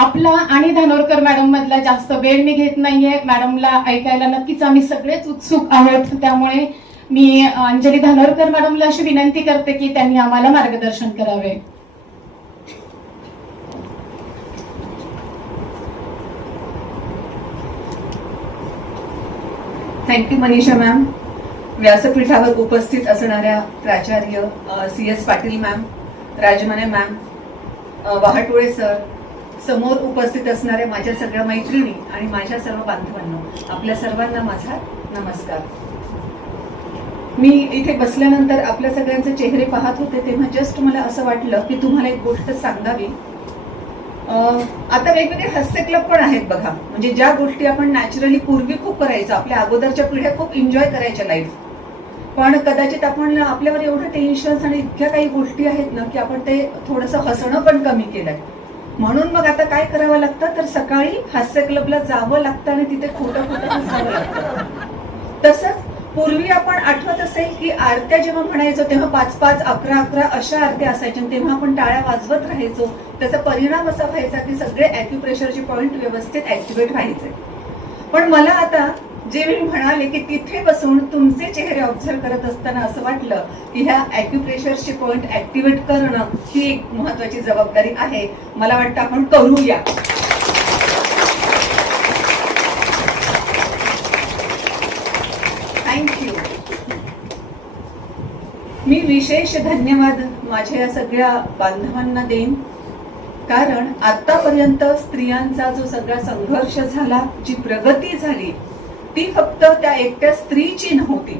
आपला आणि धानोरकर मॅडम मधला जास्त वेळ मी घेत नाहीये. मॅडमला ऐकायला नक्कीच आम्ही सगळेच उत्सुक आहोत. त्यामुळे मी अंजली धानोरकर मॅडमला अशी विनंती करते की त्यांनी आम्हाला मार्गदर्शन करावे. Thank you Manisha ma'am. व्यासपीठावर उपस्थित असणाऱ्या प्राचार्य CS Patil ma'am, Rajmane ma'am, Vahatole sir, समोर उपस्थित असणाऱ्या माझ्या सगळ्या मैत्रिणी आणि माझ्या सर्व बांधवांनो, आपल्या सर्वांना माझा नमस्कार. मी इथे बसल्यानंतर आपल्या सगळ्यांचे चेहरे पाहत होते तेव्हा जस्ट मला असं वाटलं की तुम्हाला एक गोष्ट सांगावी. आता वेगवेगळे हास्य क्लब पण आहेत बघा. म्हणजे ज्या गोष्टी आपण नॅचरली पूर्वी खूप करायचो, आपल्या अगोदरच्या पिढ्या खूप एन्जॉय करायच्या लाईफ, पण कदाचित आपण आपल्यावर एवढं टेन्शन आणि इतक्या काही गोष्टी आहेत ना की आपण ते थोडंसं हसणं पण कमी केलंय. म्हणून मग आता काय करावं लागतं तर सकाळी हास्य क्लबला जावं लागतं आणि तिथे खोटं खोटं हसावं लागतं. तसंच पूर्वी आपण आठवत असेल की आरत्या जेव्हा म्हणायचो तेव्हा 5-5, 11-11 अशा आरत्या असायच्या, तेव्हा आपण टाळ्या वाजवत राहायचो. त्याचा परिणाम असा व्हायचा की सगळे ॲक्युप्रेशरचे पॉइंट व्यवस्थित ऍक्टिव्हेट व्हायचे. पण मला आता जे मी म्हणाले की तिथे बसून तुमचे चेहरे ऑब्झर्व करत असताना असं वाटलं की ह्या ॲक्युप्रेशरचे पॉइंट ऍक्टिव्हेट करणं ही एक महत्वाची जबाबदारी आहे. मला वाटतं आपण करूया. थँक्यू. मी विशेष धन्यवाद माझ्या या सगळ्या बांधवांना देईन, कारण आतापर्यंत स्त्रियांचा जो सगळा संघर्ष झाला, जी प्रगती झाली, ती फक्त त्या एकट्या स्त्रीची नव्हती,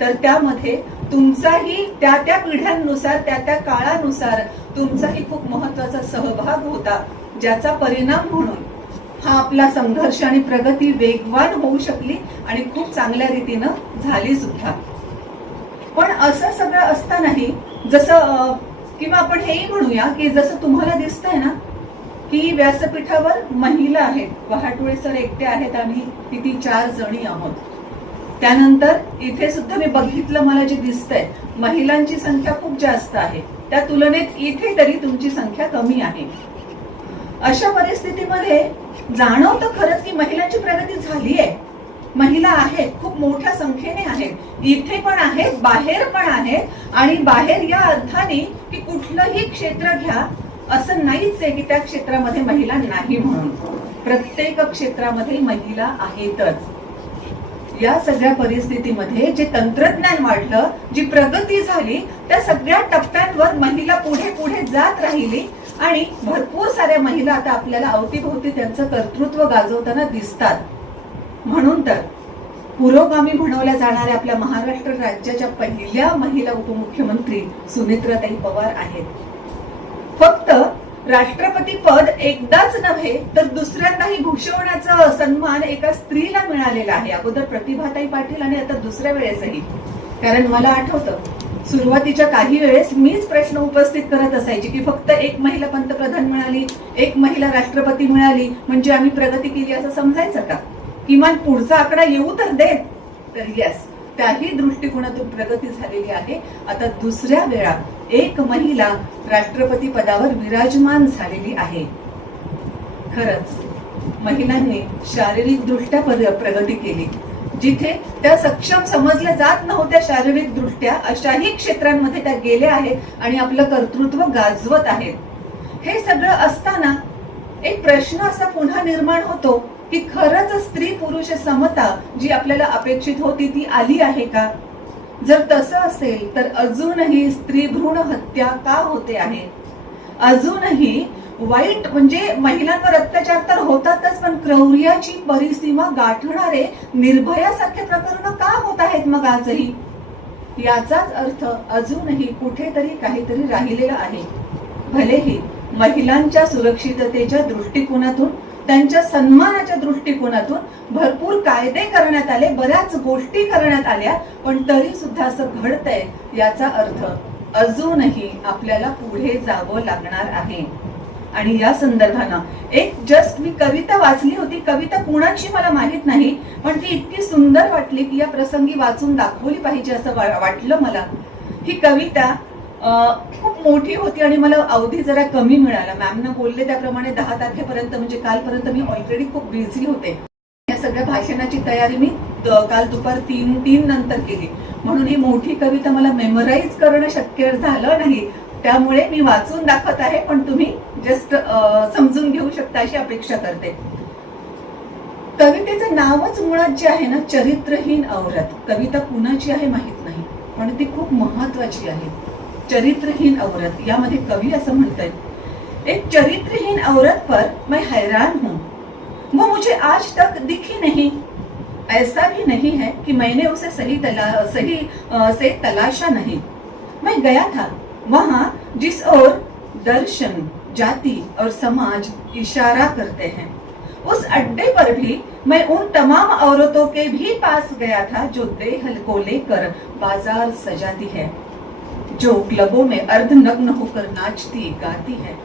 तर त्यामध्ये तुमचाही त्या त्या पिढ्यांनुसार, त्या त्या काळानुसार तुमचाही खूप महत्वाचा सहभाग होता, ज्याचा परिणाम म्हणून हा आपला संघर्ष आणि प्रगती वेगवान होऊ शकली आणि खूप चांगल्या रीतीनं झाली सुद्धा. पण असं सगळं असतानाही जसं किंवा आपण हेही म्हणूया की जसं तुम्हाला दिसतंय ना की व्यासपीठावर महिला आहेत, वहाटोळे सर एकटे आहेत, आम्ही किती 4 जणी आहोत. त्यानंतर इथे सुद्धा मी बघितलं, मला जे दिसतंय महिलांची संख्या खूप जास्त आहे, त्या तुलनेत इथे तरी तुमची संख्या कमी आहे. अशा परिस्थितीमध्ये जाणवतं खरंच की महिलांची प्रगती झाली आहे. महिला आहेत, खूप मोठ्या संख्येने आहेत, इथे पण आहेत, बाहेर पण आहेत. आणि बाहेर या अर्थाने की कुठलंही क्षेत्र घ्या असं नाहीच आहे की त्या क्षेत्रामध्ये महिला नाही म्हणून. प्रत्येक क्षेत्रामध्ये महिला आहेतच. या सगळ्या परिस्थितीमध्ये जे तंत्रज्ञान वाढलं, जी प्रगती झाली, त्या सगळ्या टप्प्यांवर महिला पुढे पुढे जात राहिली आणि भरपूर साऱ्या महिला आता आपल्याला अवतीभोवती त्यांचं कर्तृत्व गाजवताना दिसतात. म्हणून तर पुरोगामी म्हणवल्या जाणाऱ्या आपल्या महाराष्ट्र राज्याच्या पहिल्या महिला उपमुख्यमंत्री सुनेत्राताई पवार आहेत. फक्त राष्ट्रपती पद एकदाच नव्हे तर दुसऱ्यांदाही भूषवण्याचा सन्मान एका स्त्रीला मिळालेला आहे. अगोदर प्रतिभाताई पाटील आणि आता दुसऱ्या वेळेसही. कारण मला आठवतं सुरुवातीच्या काही वेळेस मीच प्रश्न उपस्थित करत असायची की फक्त एक महिला पंतप्रधान मिळाली, एक महिला राष्ट्रपती मिळाली म्हणजे आम्ही प्रगती केली असं समजायचं का? किमान पुढचा आकडा येऊ तर देत. तर यस, त्याही दृष्टिकोनातून प्रगती झालेली आहे. आता दुसऱ्या वेळा एक महिला राष्ट्रपती पदावर विराजमान झालेली आहे. खरंच महिलांनी शारीरिक दृष्ट्या प्रगती केली. जिथे त्या सक्षम समजल्या जात नव्हत्या शारीरिक दृष्ट्या, अशाही क्षेत्रांमध्ये त्या गेल्या आहेत आणि आपलं कर्तृत्व गाजवत आहेत. हे सगळं असताना एक प्रश्न असा पुन्हा निर्माण होतो की खरंच स्त्री पुरुष समता जी आपल्याला अपेक्षित होती ती आली आहे का? जर तसं असेल तर अजूनही स्त्री भ्रूण हत्या का होते आहे? अजूनही वाईट म्हणजे महिलांवर अत्याचार तर होतातच, पण क्रौर्याची परिसीमा गाठणारे निर्भयासारखे प्रकरण का होत आहेत मग आजही? याचाच अर्थ अजूनही कुठेतरी काहीतरी राहिलेलं आहे. भलेही महिलांच्या सुरक्षिततेच्या दृष्टिकोनातून, त्यांच्या सन्मानाच्या दृष्टिकोनातून भरपूर कायदे करण्यात आले, बऱ्याच गोष्टी करण्यात आल्या, पण तरी सुद्धा असं घडतंय याचा अर्थ अजूनही आपल्याला पुढे जावं लागणार आहे. आणि या संदर्भानं एक जस्ट मी कविता वाचली होती. कविता कुणाची मला माहित नाही, पण ती इतकी सुंदर वाटली की या प्रसंगी वाचून दाखवली पाहिजे असं वाटलं मला. ही कविता खूप मोठी होती आणि मला अवधी जरा कमी मिळाला. मॅमनं बोलले त्याप्रमाणे 10 तारखेपर्यंत म्हणजे कालपर्यंत मी ऑलरेडी खूप बिझी होते. या सगळ्या भाषणाची तयारी मी काल दुपार 3 नंतर केली, म्हणून ही मोठी कविता मला मेमोराईज करणं शक्य झालं नाही. त्यामुळे मी वाचून दाखवत आहे, पण तुम्ही जस्ट समजून घेऊ शकता अशी अपेक्षा करते. कवितेचं नावच मुळात जे आहे ना, चरित्रहीन औरत. कविता कुणाची आहे माहित नाही, पण ती खूप महत्वाची आहे. चरित्रहीन औरत, यामध्ये कवी असं म्हणताय, एक चरित्रहीन औरत पर मैं हैरान हूं, वो मुझे आज तक दिखी नहीं. ऐसा भी नहीं है कि मैंने उसे सही से तलाशा नहीं. मैं गया था वहां जिस ओर दर्शन, जाति और समाज इशारा करते हैं. उस अड्डे पर भी मैं उन तमाम औरतों के भी पास गया था जो देह को लेकर बाजार सजाती है, जो क्लबों में अर्धनग्न होकर नाचती गाती है,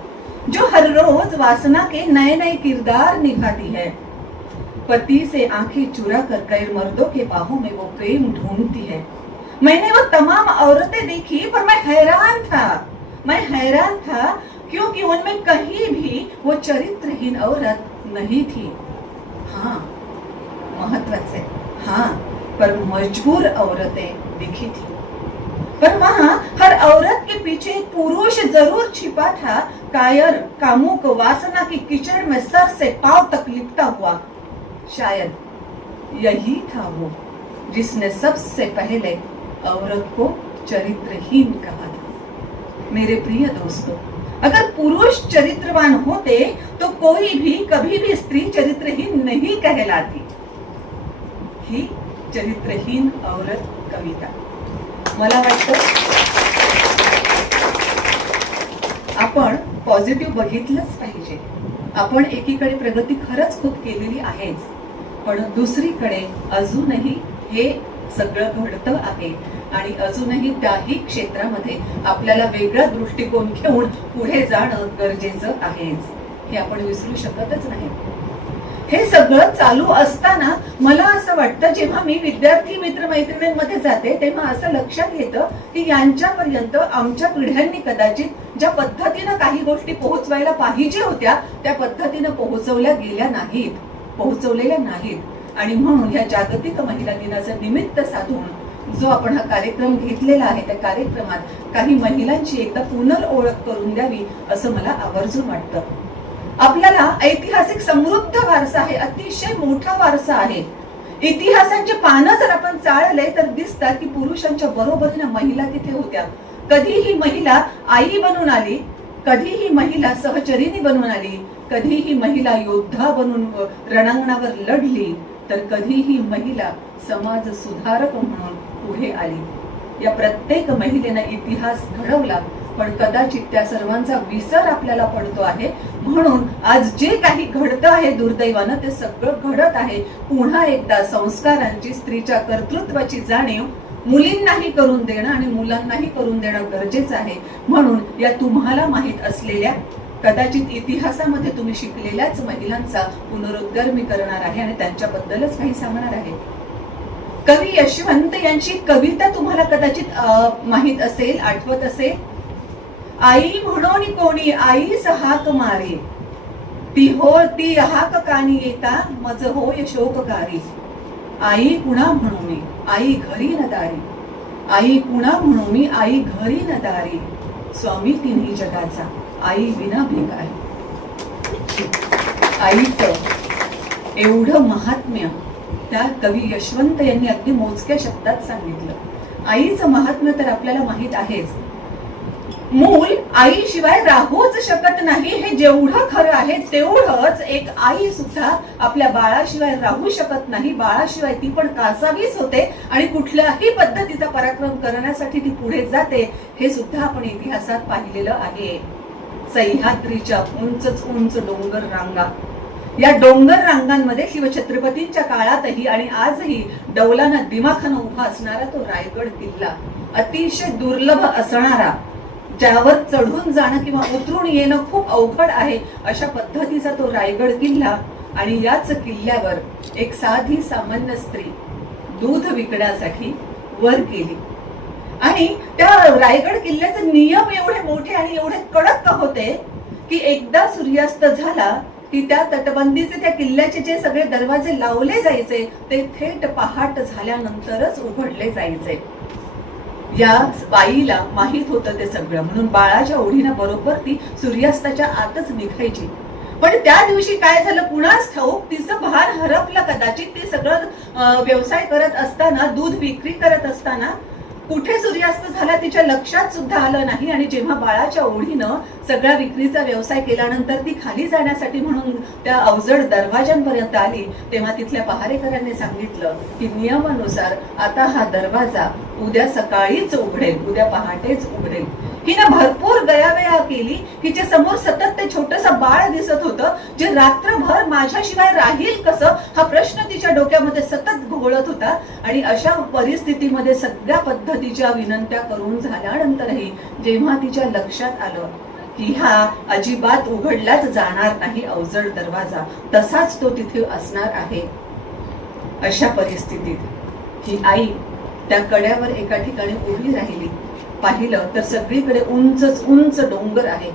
जो हर रोज वासना के नए नए किरदार निभाती है. पति से आंखें चुरा कर गैर मर्दों के बाहों में वो प्रेम ढूंढती है. मैंने वो तमाम औरतें देखी, पर मैं हैरान था क्योंकि उनमें कहीं भी वो चरित्रहीन औरत नहीं थी. हाँ, महत्वाचे, हाँ, पर मजबूर औरतें दिखी थी. पर वहां हर औरत के पीछे एक पुरुष जरूर छिपा था, कायर, कामुक, वासना की कीचड़ में सर से पांव तक लिपटा हुआ. शायद यही था वो जिसने सबसे पहले औरत को चरित्रहीन कहा था. मेरे प्रिय दोस्तों, अगर पुरुष चरित्रवान होते तो कोई भी कभी भी स्त्री चरित्रहीन नहीं कहलाती. ही चरित्रहीन औरत कविता. मला वाटतं आपण पॉझिटिव्ह बघितलंच पाहिजे. आपण एकीकडे प्रगती खरंच खूप केलेली आहेच, पण दुसरीकडे अजूनही हे सगळं घडतं आहे आणि अजूनही त्याही क्षेत्रामध्ये आपल्याला वेगळा दृष्टिकोन घेऊन पुढे जाणं गरजेचं आहेच. हे आपण विसरू शकतच नाही. हे सगळं चालू असताना मला असं वाटतं, जेव्हा मी विद्यार्थी मित्रमैत्रिणींमध्ये जाते तेव्हा असं लक्षात येतं की यांच्यापर्यंत आमच्या पिढ्यांनी कदाचित ज्या पद्धतीनं काही गोष्टी पोहोचवायला पाहिजे होत्या त्या पद्धतीनं पोहोचवलेल्या नाहीत. आणि म्हणून या जागतिक महिला दिनाचं निमित्त साधून जो आपण हा कार्यक्रम घेतलेला आहे, त्या कार्यक्रमात काही महिलांची एकदा पुनर्ओळख करून द्यावी असं मला आवर्जून वाटतं. आपल्याला ऐतिहासिक समृद्ध वारसा आहे, अतिशय मोठा वारसा आहे. इतिहासांची पानं जर आपण चाळले तर दिसतात की पुरुषांच्या बरोबरीने महिला तिथे होत्या. कधीही महिला आई बनून आली, कधीही महिला सहचरिणी बनून आली, कधीही महिला योद्धा बनून रणांगणावर लढली, तर कधीही महिला समाज सुधारक म्हणून पुढे आली. या प्रत्येक महिलेनं इतिहास घडवला, पण कदाचित त्या सर्वांचा विसर आपल्याला पडतो आहे. म्हणून आज जे काही घडतं आहे दुर्दैवानं ते सगळं घडत आहे पुन्हा एकदा संस्कारांची, स्त्रीच्या कर्तृत्वाची जाणीव मुलींनाही करून देणं आणि मुलांनाही करून देणं गरजेचं आहे. म्हणून या तुम्हाला माहित असलेल्या, कदाचित इतिहासामध्ये तुम्ही शिकलेल्याच महिलांचा पुनरुद्धार मी करणार आहे आणि त्यांच्याबद्दलच काही सांगणार आहे. कवी यशवंत यांची कविता तुम्हाला कदाचित माहित असेल, आठवत असेल. आई म्हणून कोणी आईस हाक मारे, ती हाक कानी येता मज होय शोककारी. आई कुणा म्हणू मी आई घरी न दारी, आई कुणा म्हणू मी आई घरी न दारी, स्वामी तिन्ही जगाचा आई विना भिकारी. आईचं एवढं महात्म्य त्या कवी यशवंत यांनी अगदी मोजक्या शब्दात सांगितलं. आईचं महात्म्य तर आपल्याला माहित आहेच. मूल आईशिवाय राहूच शकत नाही हे जेवढं खरं आहे तेवढंच एक आई सुद्धा आपल्या बाळाशिवाय राहू शकत नाही. बाळाशिवाय ती पण कासावीस होते आणि कुठल्याही पद्धतीचा पराक्रम करण्यासाठी ती पुढे जाते. हे सुद्धा आपण इतिहासात पाहिलेलं आहे. सह्याद्रीच्या उंच डोंगर रांगा, या डोंगर रांगांमध्ये शिवछत्रपतींच्या काळातही आणि आजही डौलाना दिमाखानं उभा असणारा तो रायगड किल्ला, अतिशय दुर्लभ असणारा, ज्यावर चढून जाणं किंवा उतरून येणं खूप अवघड आहे अशा पद्धतीचा तो रायगड किल्ला. आणि याच किल्ल्यावर एक साधी सामान्य स्त्री दूध विकण्यासाठी वर गेली आणि त्या रायगड किल्ल्याचे नियम एवढे मोठे आणि एवढे कडक होते की एकदा सूर्यास्त झाला की त्या तटबंदीचे त्या किल्ल्याचे जे सगळे दरवाजे लावले जायचे ते थेट पहाट झाल्यानंतरच उघडले जायचे. या बाईला माहित होतं ते सगळं, म्हणून बाळाच्या ओढीनं बरोबर ती सूर्यास्ताच्या आतच निघायची. पण त्या दिवशी काय झालं कुणास ठाऊक, तिचं भान हरपलं कदाचित. ती सगळं व्यवसाय करत असताना, दूध विक्री करत असताना कुठे सूर्यास्त झाला तिच्या लक्षात सुद्धा आलं नाही. आणि जेव्हा बाळाच्या ओढीनं सगळा विक्रीचा व्यवसाय केल्यानंतर ती खाली जाण्यासाठी म्हणून त्या अवजड दरवाजांपर्यंत आली, तेव्हा तिथल्या पहारेकरांनी सांगितलं की नियमानुसार आता हा दरवाजा उद्या सकाळीच उघडेल, उद्या पहाटेच उघडेल. हिनं भरपूर गयावया केली. हिच्या समोर सतत ते छोटंसं बाळ दिसत होतं जे रात्रभर माझ्याशिवाय राहील कसं हा प्रश्न तिच्या डोक्यामध्ये सतत घोळत होता. आणि अशा परिस्थितीमध्ये सगळ्या पद्धतीच्या विनंत्या करून झाल्यानंतरही जेव्हा तिच्या लक्षात आलं की हा अजिबात उघडलाच जाणार नाही अवजड दरवाजा, तसाच तो तिथे असणार आहे, अशा परिस्थितीत ही आई त्या कड्यावर एका ठिकाणी उभी राहिली. पाहिलं तर सगळीकडे उंचच उंच डोंगर आहे,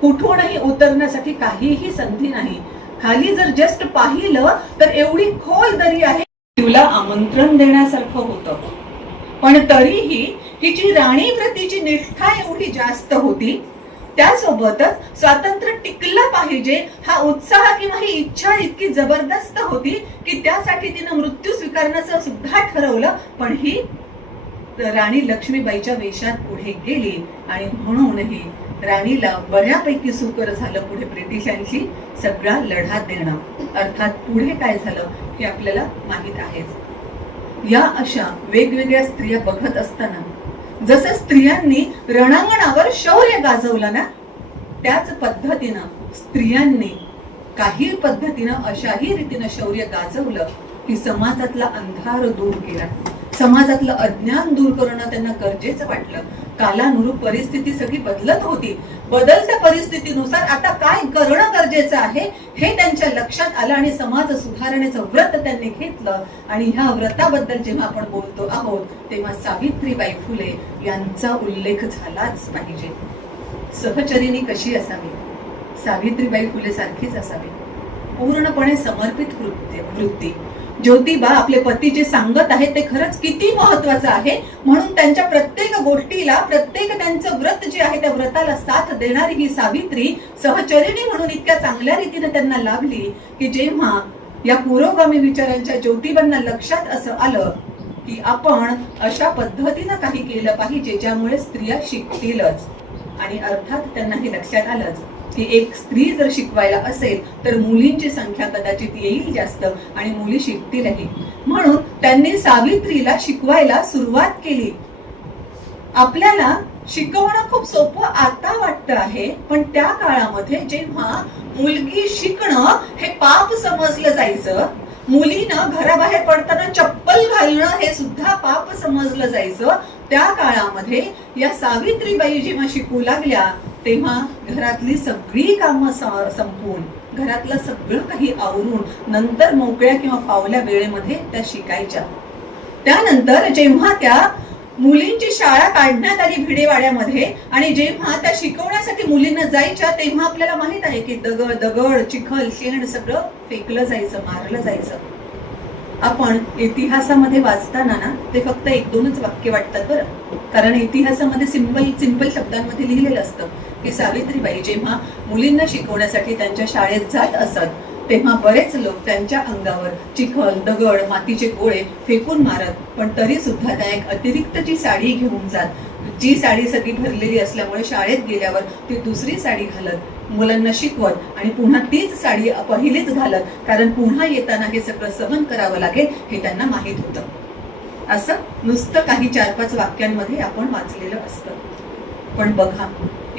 कुठूनही उतरण्यासाठी काहीही संधी नाही. खाली जर जस्ट पाहिलं तर एवढी खोल दरी आहे, तुला आमंत्रण देण्यासारखं होतं. पण तरीही हिची राणी प्रतीची निष्ठा एवढी जास्त होती, त्यासोबतच स्वातंत्र्य टिकलं पाहिजे हा उत्साह किंवा ही इच्छा इतकी जबरदस्त होती की त्यासाठी तिनं मृत्यू स्वीकारण्याचं सुद्धा ठरवलं. पण ही राणी लक्ष्मीबाईच्या वेशात पुढे गेली आणि म्हणूनही राणीला बऱ्यापैकी सुकर झालं पुढे ब्रिटिशांशी सगळा लढा देणं. अर्थात पुढे काय झालं हे आपल्याला माहित आहेच. या अशा वेगवेगळ्या स्त्रिया बघत असताना जसं स्त्रियांनी रणांगणावर शौर्य गाजवलं ना, त्याच पद्धतीनं स्त्रियांनी काही पद्धतीनं अशाही रीतीनं शौर्य गाजवलं की समाजातला अंधार दूर केला, समाजातलं अज्ञान दूर करणं त्यांना गरजेचं वाटलं. कालानुरूप परिस्थिती सगळी बदलत होती. बदलत्या परिस्थितीनुसार आता काय करणं गरजेचं आहे हे त्यांच्या लक्षात आलं आणि समाज सुधारण्याचं व्रत त्यांनी घेतलं. आणि ह्या व्रताबद्दल जेव्हा आपण बोलतो आहोत तेव्हा सावित्रीबाई फुले यांचा उल्लेख झालाच पाहिजे. सहचरिणी कशी असावी? सावित्रीबाई फुले सारखीच असावी, पूर्णपणे समर्पित वृत्ती. ज्योतिबा आपले पती जे सांगत आहेत ते खरंच किती महत्वाचं आहे, म्हणून त्यांच्या प्रत्येक गोष्टीला, प्रत्येक त्यांचं व्रत जे आहे त्या व्रताला साथ देणारी ही सावित्री सहचरिणी म्हणून इतक्या चांगल्या रीतीने त्यांना लाभली की जेव्हा या पुरोगामी विचारांच्या ज्योतिबांना लक्षात असं आलं की आपण अशा पद्धतीनं काही केलं पाहिजे ज्यामुळे स्त्रिया शिकतीलच. आणि अर्थात त्यांना हे लक्षात आलंच की एक स्त्री जर शिकवायला असेल तर मुलींची संख्या कदाचित येईल जास्त आणि मुली शिकतीलही. म्हणून त्यांनी सावित्रीला शिकवायला सुरुवात केली. आपल्याला शिकवणं खूप सोपं आता वाटतं आहे, पण त्या काळामध्ये जेव्हा मुलगी शिकणं हे पाप समजलं जायचं, मुलीनं घराबाहेर पडताना चप्पल घालणं हे सुद्धा पाप समजलं जायचं, त्या काळामध्ये या सावित्रीबाई जेव्हा शिकू लागल्या तेव्हा घरातली सगळी कामं संपवून, घरातलं सगळं काही आवरून नंतर मोकळ्या किंवा फावल्या वेळेमध्ये त्या शिकायच्या. त्यानंतर जेव्हा त्या मुलींची शाळा काढण्यात आली भिडेवाड्यामध्ये आणि जेव्हा त्या शिकवण्यासाठी मुलींना जायच्या तेव्हा आपल्याला माहित आहे की दगड चिखल शेण सगळं फेकलं जायचं, मारलं जायचं. आपण इतिहासामध्ये वाचताना ना ते फक्त एक दोनच वाक्य वाटतात बरं, कारण इतिहासामध्ये सिंपल शब्दांमध्ये लिहिलेलं असतं की सावित्रीबाई जेव्हा मुलींना शिकवण्यासाठी त्यांच्या शाळेत जात असत तेव्हा बरेच लोक त्यांच्या अंगावर चिखल दगड मातीचे गोळे फेकून मारत, पण तरी सुद्धा त्या एक अतिरिक्तची साडी घेऊन जात. जी साडी सगळी भरलेली असल्यामुळे शाळेत गेल्यावर ती दुसरी साडी घालत मुलांना शिकवत आणि पुन्हा तीच साडी पहिलीच घालत, कारण पुन्हा येताना हे सगळं सहन करावं लागेल हे त्यांना माहित होतं. असं नुसतं काही 4-5 वाक्यांमध्ये आपण वाचलेलं असतं. पण बघा,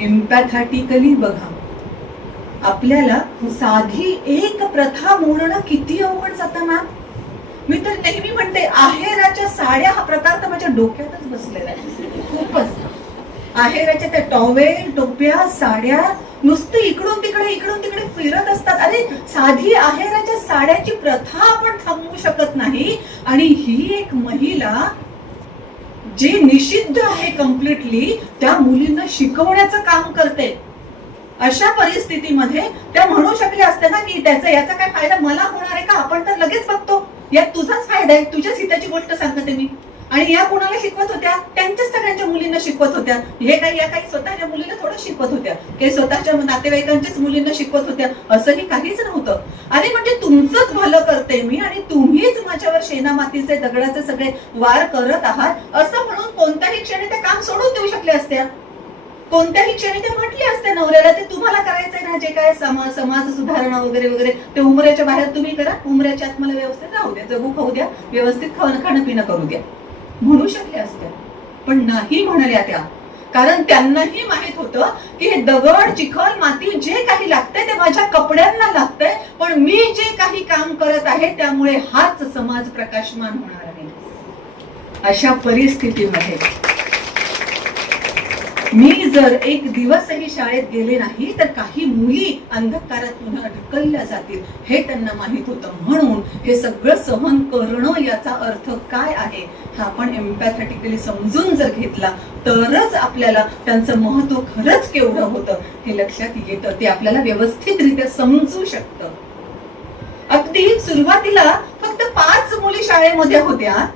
एम्पॅथॅटिकली बघा, आपल्याला साधी एक प्रथा मोडणं किती अवघड जातं ना. मी तर नेहमी म्हणते आहेराच्या साड्या हा प्रकार तर माझ्या डोक्यातच बसलेला आहे. खूपच आहेराच्या त्या टॉवेल टोप्या साड्या नुसतं इकडून तिकडे फिरत असतात. अरे साधी आहेराच्या साड्याची प्रथा आपण थांबवू शकत नाही आणि ही एक महिला जे निषिद्ध आहे कम्प्लिटली त्या मुलींना शिकवण्याचं काम करते. अशा परिस्थितीमध्ये त्या म्हणू शकल्या असत्या ना की याचा काय फायदा मला होणार आहे का, आपण तर लगेच बघतो यात तुझाच फायदा आहे, तुझ्याच हिताची गोष्ट सांगते मी. आणि या कुणाला शिकवत होत्या, त्यांच्याच सगळ्यांच्या मुलींना शिकवत होत्या. हे काही या काही स्वतःच्या मुलीला थोडं शिकवत होत्या, काही स्वतःच्या नातेवाईकांच्याच मुलींना शिकवत होत्या, असंही काहीच नव्हतं. अरे म्हणजे तुमचंच भलं करते मी आणि तुम्हीच माझ्यावर शेणामातीचे दगडाचे सगळे वार करत आहात असं म्हणून कोणत्याही क्षणी ते काम सोडून देऊ शकले असत्या. कोणत्याही क्षणी ते म्हटले असते नवऱ्याला ते तुम्हाला करायचंय ना जे काय समाज सुधारणा वगैरे वगैरे ते उमऱ्याच्या बाहेर तुम्ही करा, उमऱ्याच्या आत मला व्यवस्थित राहू द्या, जगू खाऊ द्या, व्यवस्थित खाणं पिणं करू द्या, म्हणू शकले असते. पण नाही म्हणाल्या त्या, कारण त्यांनाही माहित होतं की हे दगड चिखल माती जे काही लागतंय ते माझ्या कपड्यांना लागतंय, पण मी जे काही काम करत आहे त्यामुळे हाच समाज प्रकाशमान होणार आहे. अशा परिस्थितीमध्ये मी जर एक दिवसही शाळेत गेले नाही तर काही मुली अंधकारात पुन्हा ढकलल्या जातील हे त्यांना माहित होतं. म्हणून हे सगळं सहन करणं याचा अर्थ काय आहे हा आपण एम्पॅथेटिकली समजून जर घेतला तरच आपल्याला त्यांचं महत्व खरंच केवढं होतं हे लक्षात येतं, ते आपल्याला व्यवस्थितरित्या समजू शकतं. अगदी सुरुवातीला फक्त 5 मुली शाळेमध्ये होत्या,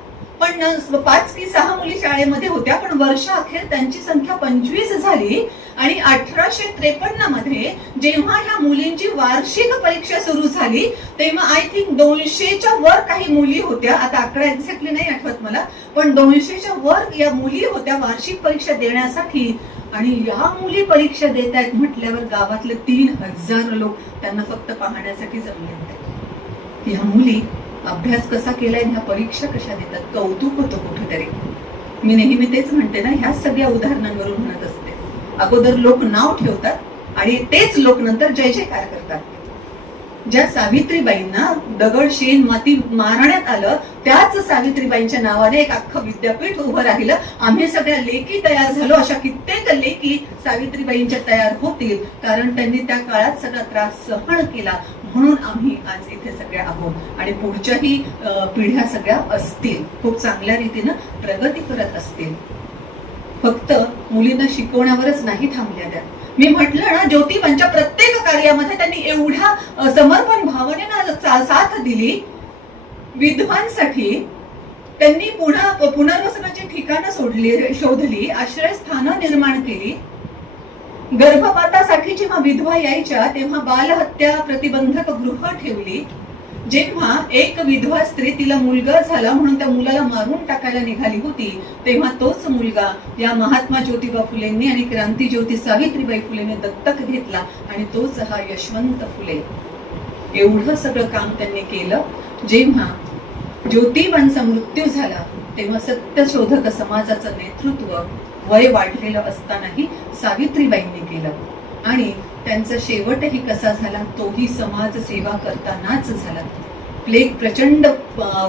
पण 5 की 6 मुली शाळेमध्ये होत्या, पण वर्षाअखेर त्यांची संख्या 25 झाली. आणि 1853 मध्ये जेव्हा ह्या मुलींची वार्षिक परीक्षा सुरू झाली तेव्हा आय थिंक 200च्या वर काही मुली होत्या, आता आकडा एक्झॅक्टली नाही आठवत मला, पण 200च्या वर या मुली होत्या वार्षिक परीक्षा देण्यासाठी. आणि या मुली परीक्षा देत आहेत म्हटल्यावर गावातले 3000 लोक त्यांना फक्त पाहण्यासाठी जमले होते. ह्या मुली अभ्यास कसा केलाय, ह्या परीक्षा कशा देतात, कौतुक होतं कुठेतरी. मी नेहमी तेच म्हणते ना, ह्या सगळ्या उदाहरणांवरून म्हणत असते. अगोदर लोक नाव ठेवतात आणि तेच लोक नंतर जय जयकार करतात. ज्या सावित्रीबाईंना दगड शेण माती मारण्यात आलं त्याच सावित्रीबाईंच्या नावाने एक अख्खं विद्यापीठ उभं राहिलं. आम्ही सगळ्या लेकी तयार झालो, अशा कित्येक लेकी सावित्रीबाईंच्या तयार होतील, कारण त्यांनी त्या काळात सगळा त्रास सहन केला. म्हणून आम्ही आज इथे सगळ्या आहोत आणि पुढच्याही पिढ्या सगळ्या असतील, खूप चांगल्या रीतीनं प्रगती करत असतील. फक्त मुलींना शिकवण्यावरच नाही थांबल्या त्या. मी म्हटलं ना, ज्योतिबांच्या प्रत्येक कार्यामध्ये त्यांनी एवढ्या समर्पण भावनेनं साथ दिली. विधवांसाठी त्यांनी पुनर्वसनाची ठिकाणं शोधली, आश्रयस्थानं निर्माण केली. गर्भपातासाठी जेव्हा विधवा यायच्या तेव्हा बालहत्या प्रतिबंधक गृह ठेवली. जेव्हा एक विधवा स्त्री तिला मुलगा झाला म्हणून त्या मुलाला मारून टाकायला निघाली होती तेव्हा तोच मुलगा या महात्मा ज्योतिबा फुलेंनी आणि क्रांतीज्योती सावित्रीबाई फुलेंनी दत्तक घेतला आणि तोच हा यशवंत फुले. एवढं सगळं काम त्यांनी केलं. जेव्हा ज्योतिबांचा मृत्यू झाला तेव्हा सत्यशोधक समाजाचं नेतृत्व वय वाढलेलं असतानाही सावित्रीबाईंनी केलं आणि त्यांचा शेवटही कसा झाला तोही समाज सेवा करतानाच झाला. प्लेग प्रचंड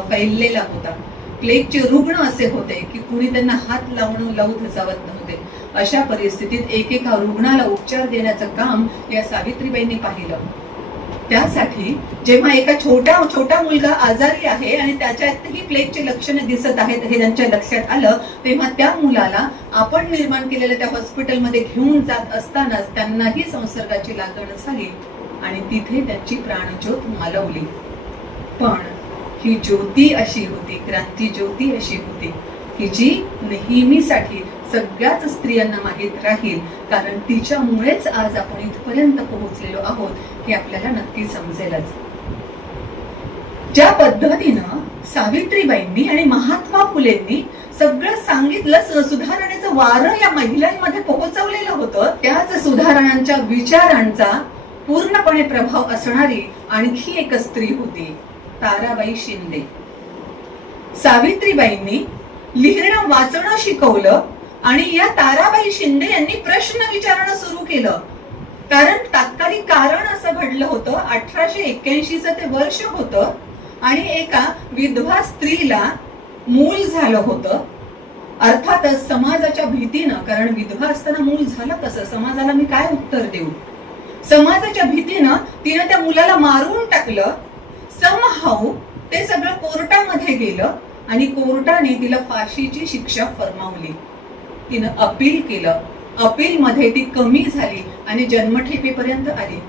फैललेला होता. प्लेगचे रुग्ण असे होते की कुणी त्यांना हात लावू धजावत नव्हते. अशा परिस्थितीत एकेका रुग्णाला उपचार देण्याचं काम या सावित्रीबाईंनी पाहिलं. त्यासाठी जेव्हा एका छोटा मुलगा आजारी आहे आणि त्याच्यातही प्लेगची लक्षणे दिसत आहेत हे त्यांच्या लक्षात आलं तेव्हा त्या मुलाला आपण निर्माण केलेल्या त्या हॉस्पिटलमध्ये घेऊन जात असतानाच त्यांनाही संसर्गाची लागण झाली आणि तिथे त्यांची प्राणज्योत मालवली. पण ही ज्योती अशी होती, क्रांती ज्योती अशी होती की जी नेहमीसाठी सगळ्याच स्त्रियांना माहीत राहील, कारण तिच्यामुळेच आज आपण इथपर्यंत पोहोचलेलो आहोत हे आपल्याला नक्की समजेलच. ज्या पद्धतीनं सावित्रीबाईंनी आणि महात्मा फुलेंनी सगळं सांगितलं, सुधारणेचं वारं या महिलांमध्ये पोहोचवलेलं होतं, त्याच सुधारणांच्या विचारांचा पूर्णपणे प्रभाव असणारी आणखी एक स्त्री होती, ताराबाई शिंदे. सावित्रीबाईंनी लिहिणं वाचणं शिकवलं आणि या ताराबाई शिंदे यांनी प्रश्न विचारणं सुरू केलं. कारण तात्कालिक कारण असं घडलं होतं, 1881चं ते वर्ष होतं आणि एका विधवा स्त्रीला मूल झालं होतं. अर्थातच समाजाच्या भीतीनं, कारण विधवा असताना मूल झालं कसं, समाजाला मी काय उत्तर देऊ, समाजाच्या भीतीनं तिनं त्या मुलाला मारून टाकलं. समहाऊ ते सगळं कोर्टामध्ये गेलं आणि कोर्टाने तिला फाशीची शिक्षा फरमावली. तिनं अपील केलं. अपील मध्ये ती कमी झाली आणि जन्मठेपेपर्यंत आली.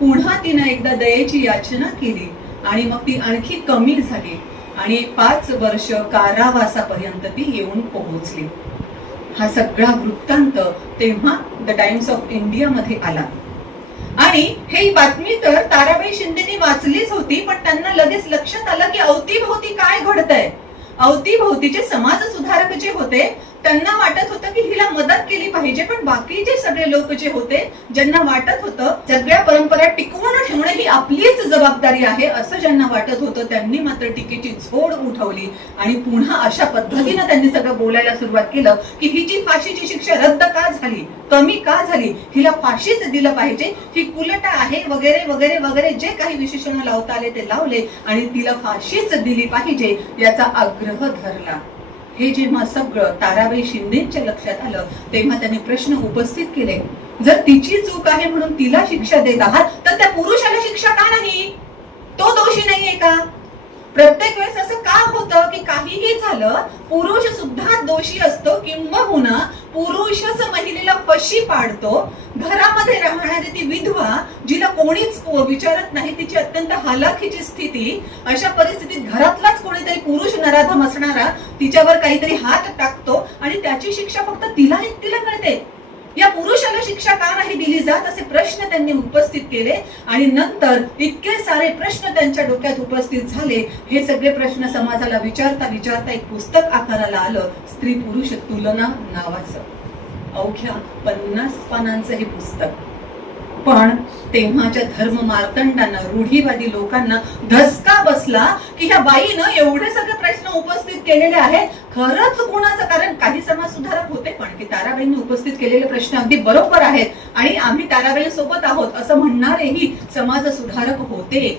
पुन्हा तिनं एकदा दयेची याचना केली आणि मग ती आणखी कमी झाली आणि 5 वर्ष कारावासापर्यंत ती येऊन पोहोचली. हा सगळा वृत्तांत तेव्हा द टाइम्स ऑफ इंडिया मध्ये आला आणि ही बातमी तर ताराबाई शिंदेनी वाचलीच होती, पण त्यांना लगेच लक्षात आलं की अवतीभोवती काय घडतंय. अवतीभोवतीचे समाज सुधारक जे होते त्यांना वाटत होतं की हिला मदत केली पाहिजे, पण बाकीचे सगळे लोक जे होते ज्यांना वाटत होतं सगळ्या परंपरा टिकवून ठेवणं ही आपलीच जबाबदारी आहे असं ज्यांना वाटत होतं, त्यांनी मात्र टीकेची झोड उठवली आणि पुन्हा अशा पद्धतीनं त्यांनी सगळं बोलायला सुरुवात केलं की हिची फाशीची शिक्षा रद्द का झाली, कमी का झाली, हिला फाशीच दिलं पाहिजे, ही कुलटा आहे वगैरे वगैरे वगैरे जे काही विशेषण लावता आले ते लावले आणि तिला फाशीच दिली पाहिजे याचा आग्रह धरला. हे जेव्हा सगळं ताराबाई शिंदेच्या लक्षात आलं तेव्हा त्यांनी प्रश्न उपस्थित केले, जर तिची चूक आहे म्हणून तिला शिक्षा देत आहात तर त्या पुरुषाला शिक्षा का नाही? तो दोषी नाहीये का? प्रत्येक वेळेस असं का होतं की काहीही झालं पुरुष सुद्धा दोषी असतो, किंबहुना पुरुषच महिलेला फशी पाडतो. घरामध्ये राहणारी ती विधवा जिला कोणीच विचारत नाही, तिची अत्यंत हालाखीची स्थिती, अशा परिस्थितीत घरातलाच कोणीतरी पुरुष नराधम असणारा तिच्यावर काहीतरी हात टाकतो आणि त्याची शिक्षा फक्त तिला एकटीला मिळते. या पुरुषाला शिक्षा का नाही दिली जात असे प्रश्न त्यांनी उपस्थित केले आणि नंतर इतके सारे प्रश्न त्यांच्या डोक्यात उपस्थित झाले. हे सगळे प्रश्न समाजाला विचारता विचारता एक पुस्तक आकाराला आलं, स्त्री पुरुष तुलना नावाचं. अवघ्या 50 पानांचं हे पुस्तक. पण तेव्हाच्या धर्म मार्तंडांना, रूढीवादी लोकांना धसका बसला की ह्या बाईनं एवढे सगळे प्रश्न उपस्थित केलेले आहेत, खरंच कोणाचं? कारण काही समाज सुधारक होते पण की ताराबाईंनी उपस्थित केलेले प्रश्न अगदी बरोबर आहेत आणि आम्ही ताराबाई सोबत आहोत असं म्हणणारेही समाज सुधारक होते.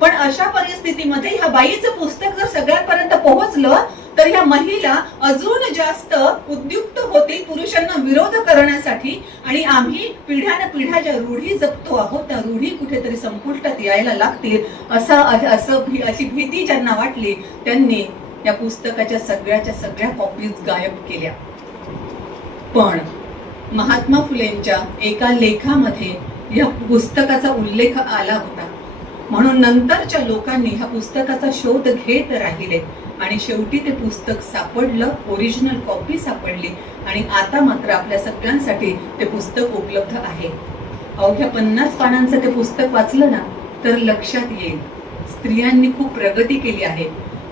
पण अशा परिस्थितीमध्ये ह्या बाईचं पुस्तक जर सगळ्यांपर्यंत पोहोचलं तर ह्या महिला अजून जास्त उद्युक्त होतील पुरुषांना विरोध करण्यासाठी आणि आम्ही पिढ्यान पिढ्या ज्या रूढी जपतो आहोत त्या रूढी कुठेतरी संपुष्टात यायला लागतील अशी भीती ज्यांना वाटली त्यांनी या पुस्तकाच्या सगळ्या कॉपीज गायब केल्या. पण महात्मा फुलेंच्या एका लेखामध्ये या पुस्तकाचा उल्लेख आला होता, म्हणून नंतरच्या लोकांनी ह्या पुस्तकाचा शोध घेत राहिले आणि शेवटी ते पुस्तक सापडलं, ओरिजिनल कॉपी सापडली आणि आता मात्र आपल्या सगळ्यांसाठी ते पुस्तक उपलब्ध आहे. अवघ्या 50 पानांचं ते पुस्तक वाचलं ना तर लक्षात येईल स्त्रियांनी खूप प्रगती केली आहे,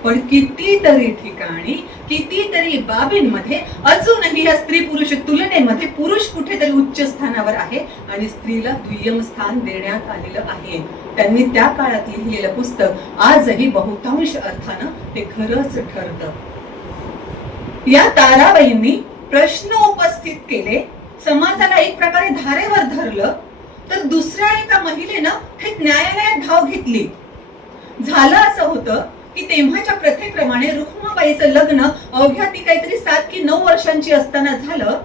पण कितीतरी ठिकाणी कितीतरी बाबींमध्ये अजूनही या स्त्री पुरुष तुलनेमध्ये पुरुष कुठेतरी उच्च स्थानावर आहे आणि स्त्रीला दुय्यम स्थान देण्यात आलेलं आहे. त्यांनी त्या काळात लिहिलेलं पुस्तक आजही बहुतांश अर्थानं ते खरंच ठरतं. या ताराबाईंनी प्रश्न उपस्थित केले, समाजाला एक प्रकारे धारेवर धरलं, तर दुसऱ्या एका महिलेनं थेट न्यायालयात धाव घेतली. झालं असं होतं की तेव्हाच्या प्रथेप्रमाणे रुक्माबाईचं लग्न अवघ्या ती काहीतरी 7 की 9 वर्षांची असताना झालं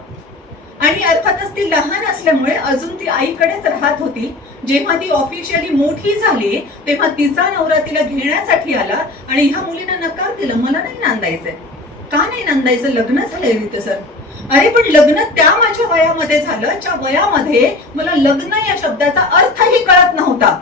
आणि अर्थातच ती लहान असल्यामुळे अजून ती आईकडेच राहत होती. जेव्हा ती ऑफिशियली मोठी झाली तेव्हा तिचा नवरा तिला घेण्यासाठी आला आणि ह्या मुलीनं नकार दिला, मला नाही नांदायचंय. का नाही नांदायचं? लग्न झालंय रीतसर. अरे पण लग्न त्या माझ्या वयामध्ये झालं ज्या वयामध्ये मला लग्न या शब्दाचा अर्थही कळत नव्हता.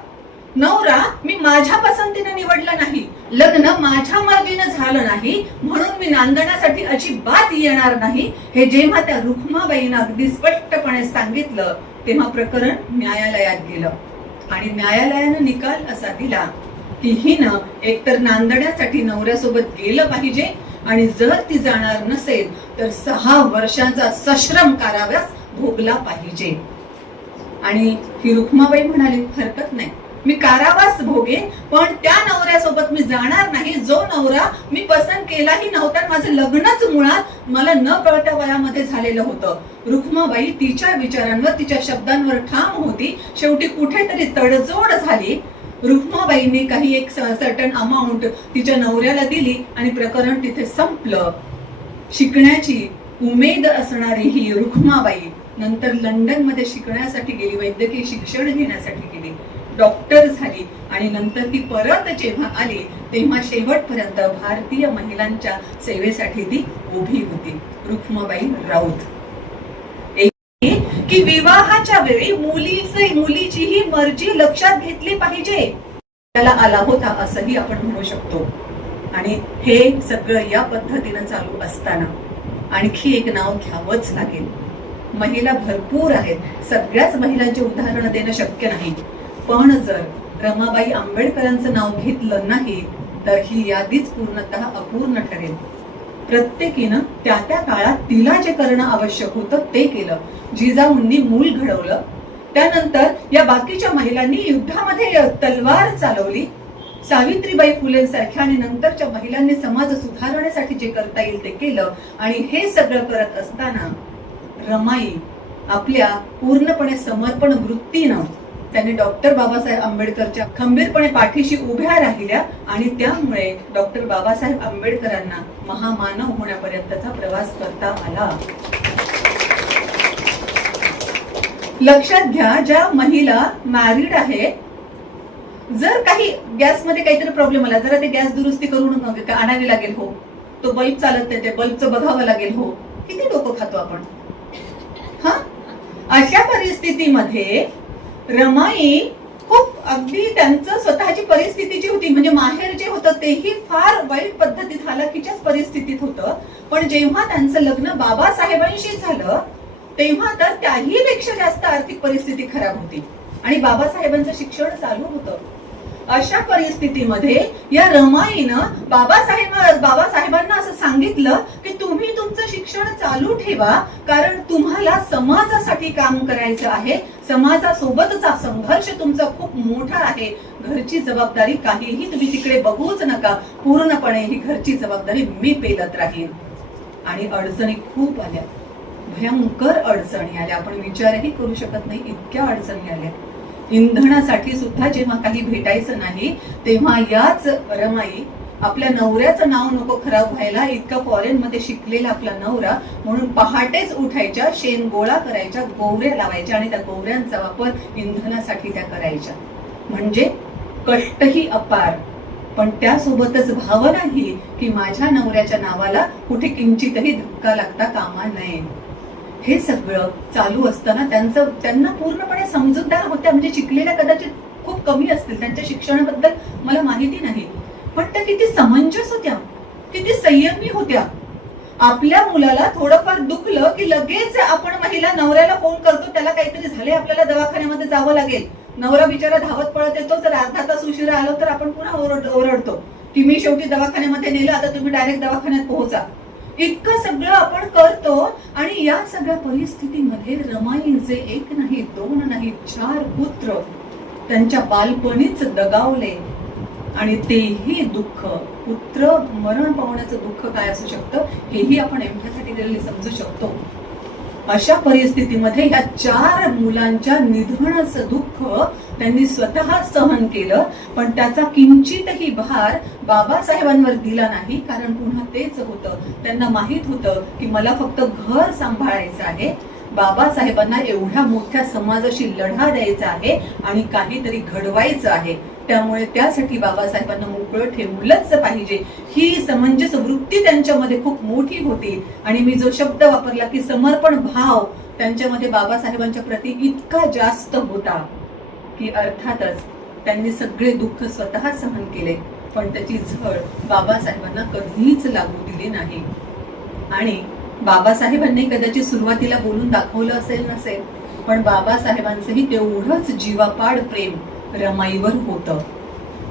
नवरा मी माझ्या पसंतीने निवडला नाही, लग्न माझ्या मर्जीनं झालं नाही, म्हणून मी नांदण्यासाठी अजिबात येणार नाही, हे जेव्हा त्या रुक्माबाईनं अगदी स्पष्टपणे सांगितलं तेव्हा प्रकरण न्यायालयात गेलं आणि न्यायालयानं निकाल असा दिला की हिनं एकतर नांदण्यासाठी नवऱ्यासोबत गेलं पाहिजे आणि जर ती जाणार नसेल तर 6 वर्षांचा सश्रम कारावास भोगला पाहिजे. आणि ही रुक्माबाई म्हणाली, हरकत नाही, मी कारावास भोगेन, पण त्या नवऱ्यासोबत मी जाणार नाही जो नवरा मी पसंत केलाही नव्हता. माझं लग्नच मुळात मला न कळत्या वयामध्ये झालेलं होतं. रुक्माबाई तिच्या विचारांवर, तिच्या शब्दांवर ठाम होती. शेवटी कुठेतरी तडजोड झाली. रुक्माबाईंनी काही एक सर्टन अमाऊंट तिच्या नवऱ्याला दिली आणि प्रकरण तिथे संपलं. शिकण्याची उमेद असणारी ही रुक्माबाई नंतर लंडन मध्ये शिकण्यासाठी गेली, वैद्यकीय शिक्षण घेण्यासाठी गेली. डॉक्टर झाली आणि नंतर ती परत जेव्हा आली तेव्हा शेवटपर्यंत भारतीय महिलांच्या सेवेसाठी ती उभी होती. रुक्माबाई राऊत. की विवाहाच्या वेळी मुलीचीही मर्जी लक्षात घेतली पाहिजे, त्याला आला होता असंही आपण म्हणू शकतो. आणि हे सगळं या पद्धतीनं चालू असताना आणखी एक नाव घ्यावंच लागेल. महिला भरपूर आहेत, सगळ्याच महिलांचे उदाहरण देणं शक्य नाही, पण जर रमाबाई आंबेडकरांचं नाव घेतलं नाही तर ही यादीच पूर्णतः अपूर्ण ठरेल. प्रत्येकीनं त्या त्या काळात तिला जे करणं आवश्यक होतं ते केलं. जिजाऊंनी मूल घडवलं, त्यानंतर या बाकीच्या महिलांनी युद्धामध्ये तलवार चालवली. सावित्रीबाई फुले सारख्या आणि नंतरच्या महिलांनी समाज सुधारण्यासाठी जे करता येईल ते केलं. आणि हे सगळं करत असताना रमाई आपल्या पूर्णपणे समर्पण वृत्तीनं त्यांनी डॉक्टर बाबासाहेब आंबेडकरच्या खंबीरपणे पाठीशी उभ्या राहिल्या आणि त्यामुळे डॉक्टर बाबासाहेब आंबेडकरांना महामानव होण्यापर्यंतचा प्रवास करता आला. लक्षात घ्या, ज्या महिला मॅरिड आहेत, जर काही गॅसमध्ये काहीतरी प्रॉब्लेम आला, जरा ते गॅस दुरुस्ती करून आणावी लागेल, हो तो बल्ब चालत नाही, ते बल्बचं बघावं लागेल, हो किती डोकं खातो आपण. हा, अशा परिस्थितीमध्ये रमाई खूप अगदी त्यांचं स्वतःची परिस्थिती जी होती, म्हणजे माहेर जे होतं तेही फार वाईट पद्धतीत हालाकीच्याच परिस्थितीत होतं. पण जेव्हा त्यांचं लग्न बाबासाहेबांशी झालं तेव्हा तर त्याही पेक्षा जास्त आर्थिक परिस्थिती खराब होती आणि बाबासाहेबांचं शिक्षण चालू होतं. अशा परिस्थितीमध्ये या रमाईनं बाबासाहेबांना असं सांगितलं की तुम्ही तुमचं शिक्षण चालू ठेवा, कारण तुम्हाला समाजासाठी काम करायचं आहे, समाजासोबतचा संघर्ष तुमचा खूप मोठा आहे. घरची जबाबदारी काहीही तुम्ही तिकडे बघूच नका, पूर्णपणे ही घरची जबाबदारी मी पेलत राहीन. आणि अडचणी खूप आल्या, भयंकर अडचणी आल्या, आपण विचारही करू शकत नाही इतक्या अडचणी आल्या. इंधनासाठी सुद्धा जेव्हा काही भेटायचं नाही तेव्हा याच रमाई आपल्या नवऱ्याचं नाव नको खराब व्हायला, इतका फॉरेन मध्ये शिकलेला आपला नवरा म्हणून पहाटेच उठायच्या, शेण गोळा करायच्या, गोवऱ्या लावायच्या आणि त्या गोवऱ्यांचा वापर इंधनासाठी त्या करायच्या. म्हणजे कष्टही अपार, पण त्यासोबतच भावना ही की माझ्या नवऱ्याच्या नावाला कुठे किंचितही धक्का लागता कामा नये. हे सगळं चालू असताना त्यांना पूर्णपणे समजूतदार होत्या, म्हणजे शिकलेल्या कदाचित खूप कमी असतील, त्यांच्या शिक्षणाबद्दल मला माहिती नाही, पण त्या किती समंजस होत्या, किती संयमी होत्या. आपल्या मुलाला थोडंफार दुखलं की लगेच आपण महिला नवऱ्याला फोन करतो, त्याला काहीतरी झाले, आपल्याला दवाखान्यामध्ये जावं लागेल. नवरा बिचारा धावत पळत येतो, जर अर्धा तास उशिरा आलो तर आपण पुन्हा ओरडतो की मी शेवटी दवाखान्यामध्ये नेलं, आता तुम्ही डायरेक्ट दवाखान्यात पोहोचा. इतकं सगळं आपण करतो. आणि या सगळ्या परिस्थितीमध्ये रमाईंचे एक नाही, दोन नाही, 4 पुत्र त्यांच्या बालपणीच दगावले. आणि तेही दुःख, पुत्र मरण पावण्याचं दुःख काय असू शकतं हेही आपण एम्पॅथेटिकली समजू शकतो. अशा परिस्थितीमध्ये या 4 मुलांच्या निधनाचं दुःख त्यांनी स्वतः सहन केलं, पण त्याचा किंचितही भार बाबासाहेबांवर दिला नाही, कारण पुन्हा तेच होतं. त्यांना माहित होतं की मला फक्त घर सांभाळायचं आहे, बाबासाहेबांना एवढ्या मोठ्या समाजाशी लढा द्यायचा आहे आणि काहीतरी घडवायचं आहे, त्यामुळे त्यासाठी बाबासाहेबांना मोकळं ठेवलंच पाहिजे. ही समंजस वृत्ती त्यांच्यामध्ये खूप मोठी होती. आणि मी जो शब्द वापरला की समर्पण भाव त्यांच्यामध्ये बाबासाहेबांच्या प्रती इतका जास्त होता की अर्थातच त्यांनी सगळे दुःख स्वतः सहन केले, पण त्याची झळ बाबासाहेबांना कधीच लागू दिली नाही. आणि बाबासाहेबांनी कदाचित सुरुवातीला बोलून दाखवलं असेल नसेल, पण बाबासाहेबांचंही तेवढंच जीवापाड प्रेम रमाईवर होतं.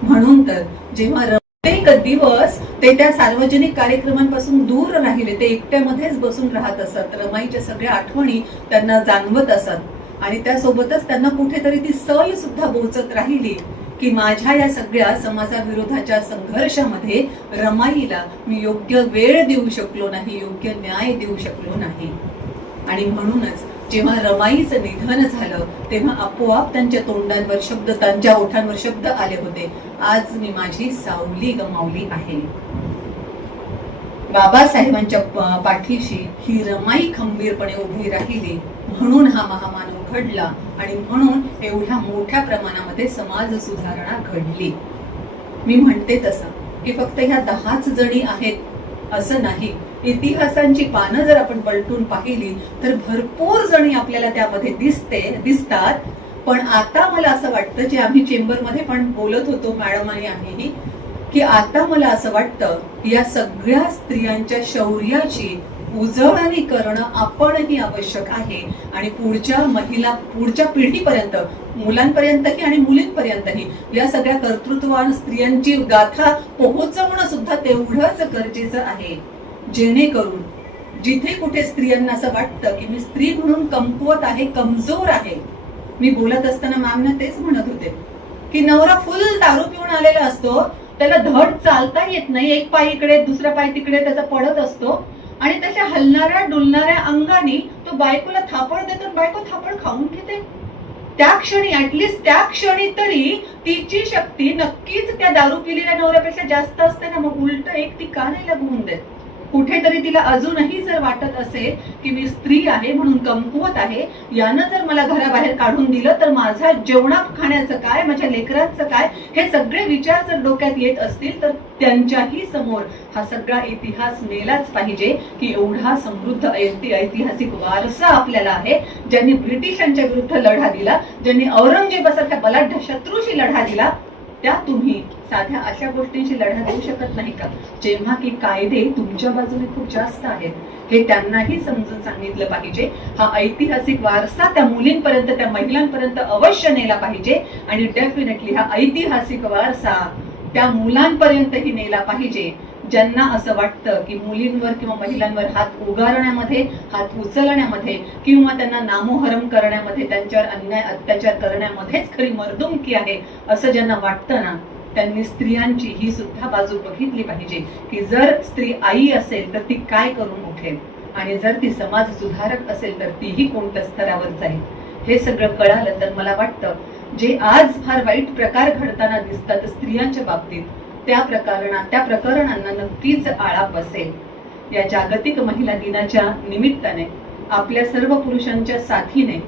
म्हणून तर जेव्हा प्रत्येक दिवस ते त्या सार्वजनिक कार्यक्रमांपासून दूर राहिले, ते एकट्यामध्येच बसून राहत असत, रमाईच्या सगळ्या आठवणी त्यांना जाणवत असत आणि त्यासोबतच त्यांना कुठेतरी ती सय सुद्धा बोचत राहिली की माझ्या या सगळ्या समाजाविरोधाच्या संघर्षामध्ये रमाईला मी योग्य वेळ देऊ शकलो नाही, योग्य न्याय देऊ शकलो नाही. आणि म्हणूनच जेव्हा रमाईचं निधन झालं तेव्हा आपोआप त्यांच्या तोंडांवर शब्द, त्यांच्या ओठांवर शब्द आले होते, आज मी माझी सावली गमावली आहे. बाबासाहेबांच्या पाठीशी ही रमाई खंबीरपणे उभी राहिली म्हणून हा महामानव घडला आणि म्हणून एवढ्या मोठ्या प्रमाणामध्ये समाज सुधारणा घडली. मी म्हणते तसं की फक्त ह्या 10च जणी आहेत असं नाही. इतिहासांची पानं जर आपण पलटून पाहिली तर भरपूर जणी आपल्याला त्यामध्ये दिसतात. पण आता मला असं वाटतं, जे आम्ही चेंबरमध्ये पण बोलत होतो मॅडम आणि आम्हीही, की आता मला असं वाटतं की या सगळ्या स्त्रियांच्या शौर्याची उजळणी करणं आपणही आवश्यक आहे आणि पुढच्या पिढीपर्यंत, मुलांपर्यंतही आणि मुलींपर्यंतही या सगळ्या कर्तृत्ववान स्त्रियांची गाथा पोहोचवणं सुद्धा तेवढंच गरजेचं आहे. जेणेकरून जिथे कुठे स्त्रियांना असं वाटतं की मी स्त्री म्हणून कमकुवत आहे, कमजोर आहे. मी बोलत असताना मॅमना तेच म्हणत होते की नवरा फुल दारू पिऊन आलेला असतो, त्याला धड चालता येत नाही, एक पाय इकडे दुसरा पाय तिकडे त्याचा पडत असतो आणि त्याच्या हलणाऱ्या डुलणाऱ्या अंगाने तो बायकोला थापड देतो, बायको थापड खाऊन घेते. त्या क्षणी, ऍटलिस्ट त्या क्षणी तरी तिची शक्ती नक्कीच त्या दारू पिलेल्या नवऱ्यापेक्षा जास्त असते ना. मग उलट एक ती का नाही लगवून देत? कुठेतरी तिला अजूनही जर वाटत असेल की मी स्त्री आहे म्हणून कमकुवत आहे, यानं जर मला घराबाहेर काढून दिलं तर माझा जेवणा खाण्याचं काय, माझ्या लेकरांचं काय, हे सगळे विचार जर डोक्यात येत असतील तर त्यांच्याही समोर हा सगळा इतिहास नेलाच पाहिजे की एवढा समृद्ध ऐतिहासिक वारसा आपल्याला आहे. ज्यांनी ब्रिटिशांच्या विरुद्ध लढा दिला, ज्यांनी औरंगजेबासारख्या बलाढ्य शत्रूशी लढा दिला, त्या तुम्ही साध्या अशा गोष्टींशी लढा देऊ शकत नाही का? जेव्हा की कायदे तुमच्या बाजूने खूप जास्त आहेत, हे त्यांनाही समजून सांगितलं पाहिजे. हा ऐतिहासिक वारसा त्या मुलींपर्यंत, त्या महिलांपर्यंत अवश्य नेला पाहिजे आणि डेफिनेटली हा ऐतिहासिक वारसा त्या मुलांपर्यंतही नेला पाहिजे, ज्यांना असं वाटतं की मुलींवर किंवा महिलांवर हात उगारण्यामध्ये, हात उचलण्यामध्ये किंवा त्यांना नामोहरम करण्यामध्ये, त्यांच्यावर अन्याय अत्याचार करण्यामध्येच खरी मर्दुमकी आहे असं ज्यांना वाटतं ना, त्यांनी स्त्रियांची ही सुद्धा बाजू बघितली पाहिजे की जर स्त्री आई असेल तर ती काय करून उठेल आणि जर ती समाज सुधारक असेल तर तीही कोणत्या स्तरावर जाईल. हे सगळं कळालं तर मला वाटतं जे आज फार वाईट प्रकार घडताना दिसतात स्त्रियांच्या बाबतीत, त्या प्रकरणांना नक्कीच आळा बसेल. या जागतिक महिला दिनाच्या निमित्ताने आपल्या सर्व पुरुषांच्या साथीने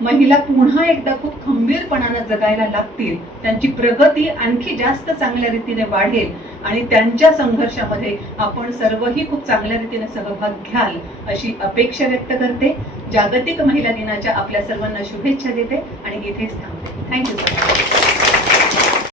महिला पुन्हा एकदा खूप खंबीरपणानं जगायला लागतील, त्यांची प्रगती आणखी जास्त चांगल्या रीतीने वाढेल आणि त्यांच्या संघर्षामध्ये आपण सर्वही खूप चांगल्या रीतीने सहभाग घ्याल अशी अपेक्षा व्यक्त करते. जागतिक महिला दिनाच्या आपल्या सर्वांना शुभेच्छा देते आणि इथेच थांबते. Thank you sir.